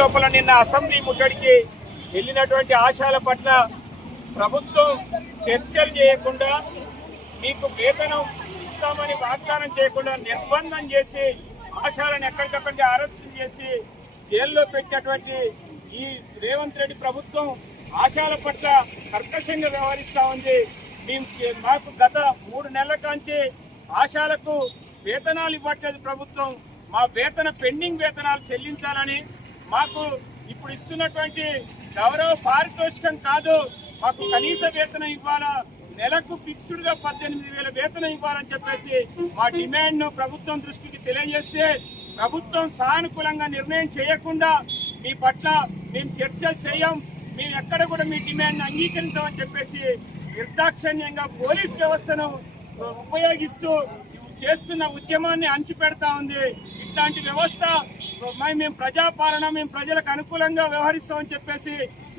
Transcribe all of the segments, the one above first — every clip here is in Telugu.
లోపల నిన్న అసెంబ్లీ ముట్టడికి వెళ్ళినటువంటి ఆశాల పట్ల ప్రభుత్వం చర్చలు చేయకుండా మీకు వేతనం ఇస్తామని వాగ్దానం చేయకుండా నిర్బంధం చేసి ఆశాలను ఎక్కడికక్కడికి అరెస్ట్ చేసి జైల్లో పెట్టినటువంటి ఈ రేవంత్ రెడ్డి ప్రభుత్వం ఆశాల పట్ల కర్కశంగా వ్యవహరిస్తూ ఉంది. మాకు గత 3 నెలల కాంచి ఆశాలకు వేతనాలు ఇవ్వట్లేదు ప్రభుత్వం. మా పెండింగ్ వేతనాలు చెల్లించాలని, మాకు ఇప్పుడు ఇస్తున్నటువంటి గౌరవ పారితోషికం కాదు, మాకు కనీస వేతనం ఇవ్వాలా, నెలకు ఫిక్స్డ్ గా 18,000 వేతనం ఇవ్వాలని చెప్పేసి మా డిమాండ్ ను ప్రభుత్వం దృష్టికి తెలియజేస్తే ప్రభుత్వం సానుకూలంగా నిర్ణయం చేయకుండా మీ పట్ల మేము చర్చలు చేయం, మేము ఎక్కడ కూడా మీ డిమాండ్ అంగీకరించామని చెప్పేసి నిర్దాక్షిణ్యంగా పోలీస్ వ్యవస్థను ఉపయోగిస్తూ చేస్తున్న ఉద్యమాన్ని అణచిపెడతా ఉంది. ఇట్లాంటి వ్యవస్థ మేము ప్రజాపాలన, మేము ప్రజలకు అనుకూలంగా వ్యవహరిస్తామని చెప్పేసి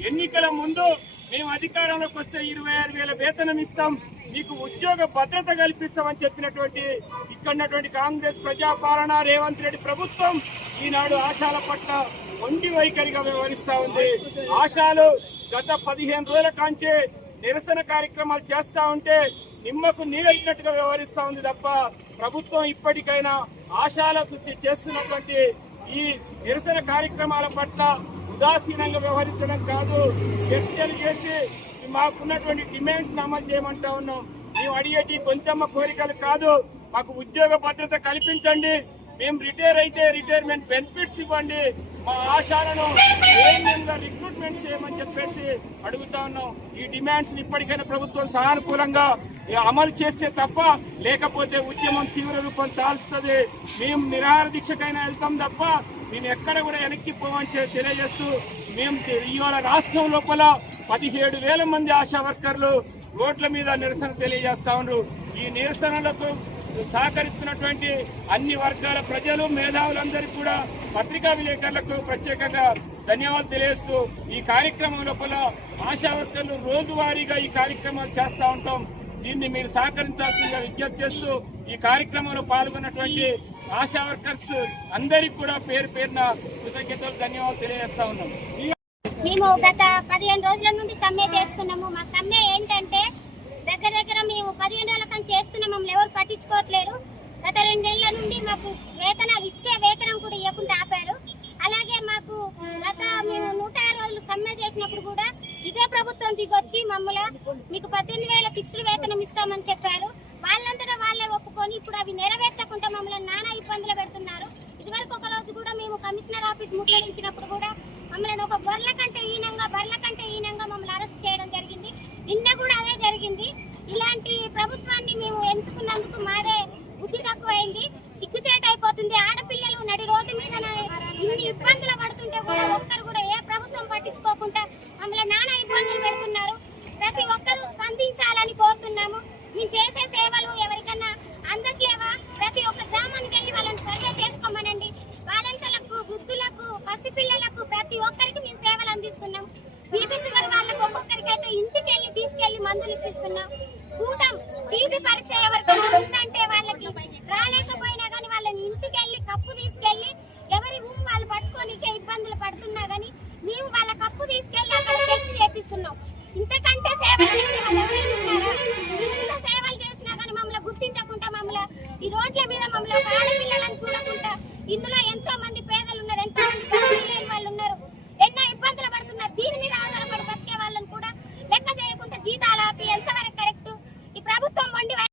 ఎన్నికల ముందు మేము అధికారంలోకి వస్తే 26,000 వేతనం ఇస్తాం, మీకు ఉద్యోగ భద్రత కల్పిస్తామని చెప్పినటువంటి ఇక్కడున్నటువంటి కాంగ్రెస్ ప్రజాపాలన రేవంత్ రెడ్డి ప్రభుత్వం ఈనాడు ఆశాల పట్ల ఒంటి వైఖరిగా వ్యవహరిస్తా ఉంది. ఆశాలు గత 15 రోజుల కాంచే నిరసన కార్యక్రమాలు చేస్తా ఉంటే నిమ్మకు నీరెట్టినట్టుగా వ్యవహరిస్తా ఉంది తప్ప ప్రభుత్వం ఇప్పటికైనా ఆశాలకు చేస్తున్నటువంటి ఈ నిరసన కార్యక్రమాల పట్ల ఉదాసీనంగా వ్యవహరించడం కాదు, చర్చలు చేసి మాకున్నటువంటి డిమాండ్స్ అమలు చేయమంటా ఉన్నాం. మేము అడిగేటి కొంచెమ్మ కోరికలు కాదు, మాకు ఉద్యోగ భద్రత కల్పించండి, మేము రిటైర్ అయితే రిటైర్మెంట్ బెనిఫిట్స్ ఇవ్వండి, మా ఆశాలను రిక్రూట్మెంట్ చేయమని చెప్పేసి అడుగుతా ఉన్నాం. ఈ డిమాండ్స్ ఇప్పటికైనా ప్రభుత్వం సానుకూలంగా అమలు చేస్తే తప్ప, లేకపోతే ఉద్యమం తీవ్ర రూపం దాల్చుతుంది. మేము నిరాహార దీక్షకైనా వెళ్తాం తప్ప మేము ఎక్కడ కూడా వెనక్కి పోవని తెలియజేస్తూ, మేము ఇవాళ రాష్ట్రం లోపల 17,000 మంది ఆశా వర్కర్లు రోడ్ల మీద నిరసన తెలియజేస్తా ఉన్నారు. ఈ నిరసనలకు సహకరిస్తున్నటువంటి అన్ని వర్గాల ప్రజలు, మేధావులందరికీ కూడా, పత్రికా విలేకరులకు ప్రత్యేకంగా ధన్యవాదాలు తెలియజేస్తూ, ఈ కార్యక్రమం లోపల ఆశా వర్కర్లు రోజువారీగా ఈ కార్యక్రమాలు చేస్తూ ఉంటాం. దీన్ని మీరు సహకరించాల్సిందిగా విజ్ఞప్తి చేస్తూ, ఈ కార్యక్రమంలో పాల్గొన్నటువంటి ఆశా వర్కర్స్ అందరికీ కూడా పేరు పేరున కృతజ్ఞతలు, ధన్యవాదాలు తెలియజేస్తా ఉన్నాం. మేము గత 15 రోజుల నుండి సమ్మె చేస్తున్నాము. మా సమ్మె ఏంటంటే దగ్గర మేము 15 రోజుల కానీ చేస్తున్నాం, మమ్మల్ని ఎవరు పట్టించుకోవట్లేరు. గత 2 నెలల నుండి మాకు వేతనాలు ఇచ్చే వేతనం కూడా ఇవ్వకుండా ఆపారు. అలాగే మాకు గత మేము 106 రోజులు సమ్మె చేసినప్పుడు కూడా ఇదే ప్రభుత్వం దిగొచ్చి మమ్మల్ని మీకు 18,000 ఫిక్స్డ్ వేతనం ఇస్తామని చెప్పారు. వాళ్ళంతటా వాళ్ళే అనుకొని ఇప్పుడు అవి నెరవేర్చకుండా మమ్మల్ని నానా ఇబ్బందులు పెడుతున్నారు. ఇదివరకు ఒక రోజు కూడా మేము కమిషనర్ ఆఫీస్ ముట్టడించినప్పుడు కూడా మమ్మల్ని ఒక బర్ల కంటే హీనంగా మమ్మల్ని అరెస్ట్ చేయడం జరిగింది. నిన్న కూడా అదే జరిగింది. ఇలాంటి ప్రభుత్వాన్ని మేము ఎంచుకున్నందుకు మాదే బుద్ధి తక్కువైంది, సిగ్గుచేట అయిపోతుంది. ఆడపిల్లలు నడి రోడ్డు మీద ఇన్ని ఇబ్బందులు పడుతుంటే కూడా ఒక్కరు కూడా ఏ ప్రభుత్వం పట్టించుకోకుండా మమ్మల్ని నానా ఇబ్బందులు పెడుతున్నారు. ప్రతి ఒక్కరూ స్పందించాలని కోరుతున్నాము. మేము చేసే సేవలు ఎవరికన్నా అందట్లేవా? ప్రతి ఒక్క గ్రామానికి వెళ్ళి వాళ్ళని సర్వే చేసుకోమనండి. బాలింతలకు, వృద్ధులకు, పసిపిల్లలకు ప్రతి ఒక్కరికి మేము సేవలు అందిస్తున్నాం. బీపీ షుగర్ వాళ్ళకు ఒక్కొక్కరికి అయితే ఇంటికి వెళ్ళి తీసుకెళ్లి మందులు ఇప్పిస్తున్నాం. స్కూటం టీబీ పరీక్ష ఎవరికైనా ఉందంటే వాళ్ళకి రాలేకపోయినా కానీ వాళ్ళని ఇంటికి వెళ్ళి కప్పు తీసుకెళ్లి ఎవరి ఊరు వాళ్ళు పట్టుకోనికే ఇబ్బందులు పడుతున్నా కానీ మేము వాళ్ళ కప్పు తీసుకెళ్లి అక్కడ టెస్ట్ చేపిస్తున్నాం. ఇంతకంటే సేవలు చేసే వాళ్ళు ఎవరైనా ఉన్నారా? ఇంత సేవలు చేసినా కానీ మమ్మల్ని గుర్తించకుండా, మమ్మల్ని ఈ రోడ్ల మీద మమ్మల్ని ఆడపిల్లలను చూడకుండా, ఇందులో ఎంతో మంది